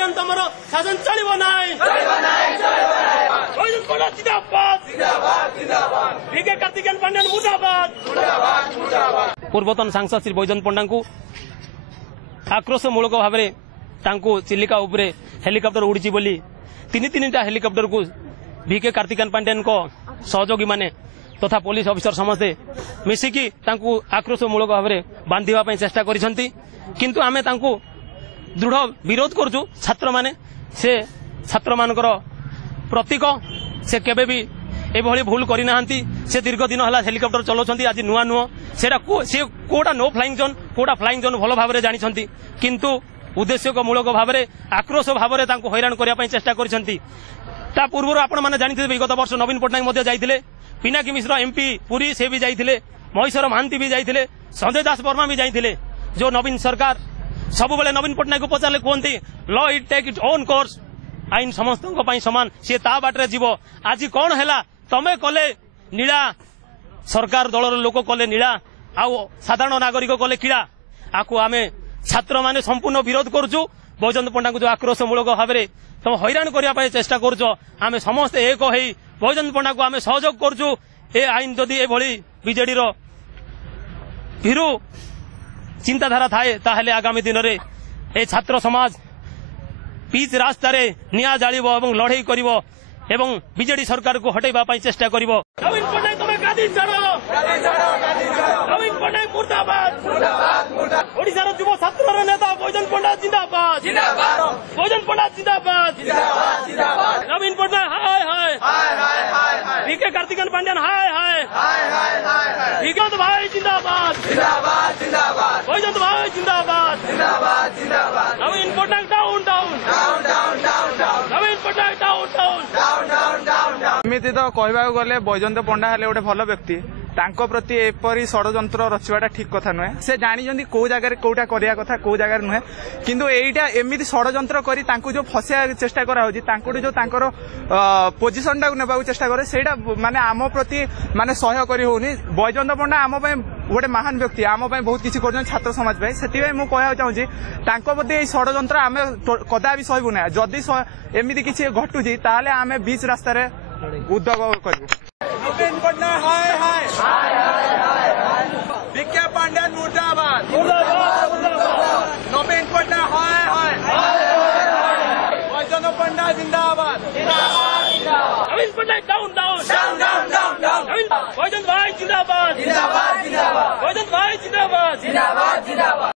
पांड्यान तमर शासन चलिबो नाही बैजयंत पंडा जिंदाबाद भिके कार्तिकेयन पांड्यान मुर्दाबाद। पूर्वतन सांसद श्री बैजयंत पंडा को आक्रोशमूलक भाव में चिलिका उपरे हेलिकप्टर उड़ी बोली तीन हेलिकप्टर को भिके कार्तिकेयन पांड्यान को सहयोगी माने तथा पुलिस ऑफिसर समस्ते मिसिकी आक्रोशमूलक भाव में बांधिबा चेष्टा करिसंती किंतु आमे तांकु दृढ़ विरोध करजु। छात्र माने से छात्र मानकर प्रतीक से केबे भी एभली भूल करि नाहंती। से दीर्घ दिन हला हेलिकप्टर चलाउछंती आज नुआ नुआ सेटा से कोडा नो फ्लाइंग जोन कोडा फ्लाइंग जोन भल भाव में जानिछंती किंतु उद्देश्यमूलक भाव में आक्रोश भाव में तांको हैरान करने चेष्टा करिसंती। ता पूर्व आपण माने जानिथिबे गत वर्ष नवीन पटनायक मध्य जाइथिले पिनाकी मिश्र एमपी पुरी से भी जाइथिले महेश्वर महांती भी जाइथिले संजय दास वर्मा भी जाइथिले। जो नवीन सरकार सब बेले नवीन पटनायक को पचारे कहते law it take its own course आईन समस्त समान सी ता बाटे जीव। आज कौन है तमे कले नीला सरकार दलर लोक कले नीला आउ साधारण नागरिक कले कीड़ा आपको आम छात्र माने संपूर्ण विरोध करुचु। बैजयंत पंडा को जो आक्रोशमूलक भाव में तुम हैरान करने चेष्टा करुच आम समस्ते एक हो बैजयंत पंडा को आम सहयोग करुचु। ए आईन जदि एभली बीजेडी भीरु चिंताधारा थाए ताहले आगामी दिन में ए छात्र समाज पिच रास्तार निया जालिब और लड़ई कर बीजेडी सरकार को हटेबा चेष्टा कर। नवीन पटनायक तुम गादी छाड़ नवीन पटनायक मुर्दाबाद ओडिशार युव छात्र नेता बैजयंत पंडा जिंदाबाद बैजयंत पंडा जिंदाबाद नवीन पटनायक हाय हाय भिके कार्तिकेयन पांड्यान हाय भिके भाई जिंदाबाद बैजयंत भाई जिंदाबाद नवीन पटनायक डाउन नवीन पटनायक डाउन एमती तो कहवा गले बैजयंत पंडा हेले गोटे भल व्यक्ति तांको प्रति एपरी षड्यंत्र रचवाटा ठीक कथा नुहे। से जानी कौ जगह कौटा करिया कथा कौ जगह नुहे किंतु एटा एमती षड्यंत्र करी तांको जो फसिया चेष्टा करा होची तांको जो तांकर पोजिशन टाक नेबाक चेष्टा करे सेटा माने आम प्रति माने सहयोग करी होनी। बैजयंत पंडा आम पय गोटे महान व्यक्ति आम पय बहुत किछि करछन छात्र समाज पय सेति मु कहया चाहूची तांको प्रति ए षड्यंत्र आमे कदा भी सहबु ना। जदि एमती किछि घटुची ताले आमे बीच रास्ता रे उद्योग करबु। नवीन पटनायक हाय भिके पांड्यान मुर्दाबाद नवीन पटनायक हाय बैजयंत पंडा जिंदाबाद नवीन पटनायक डाउन बैजयंत भाई जिंदाबाद बैजयंत भाई जिंदाबाद।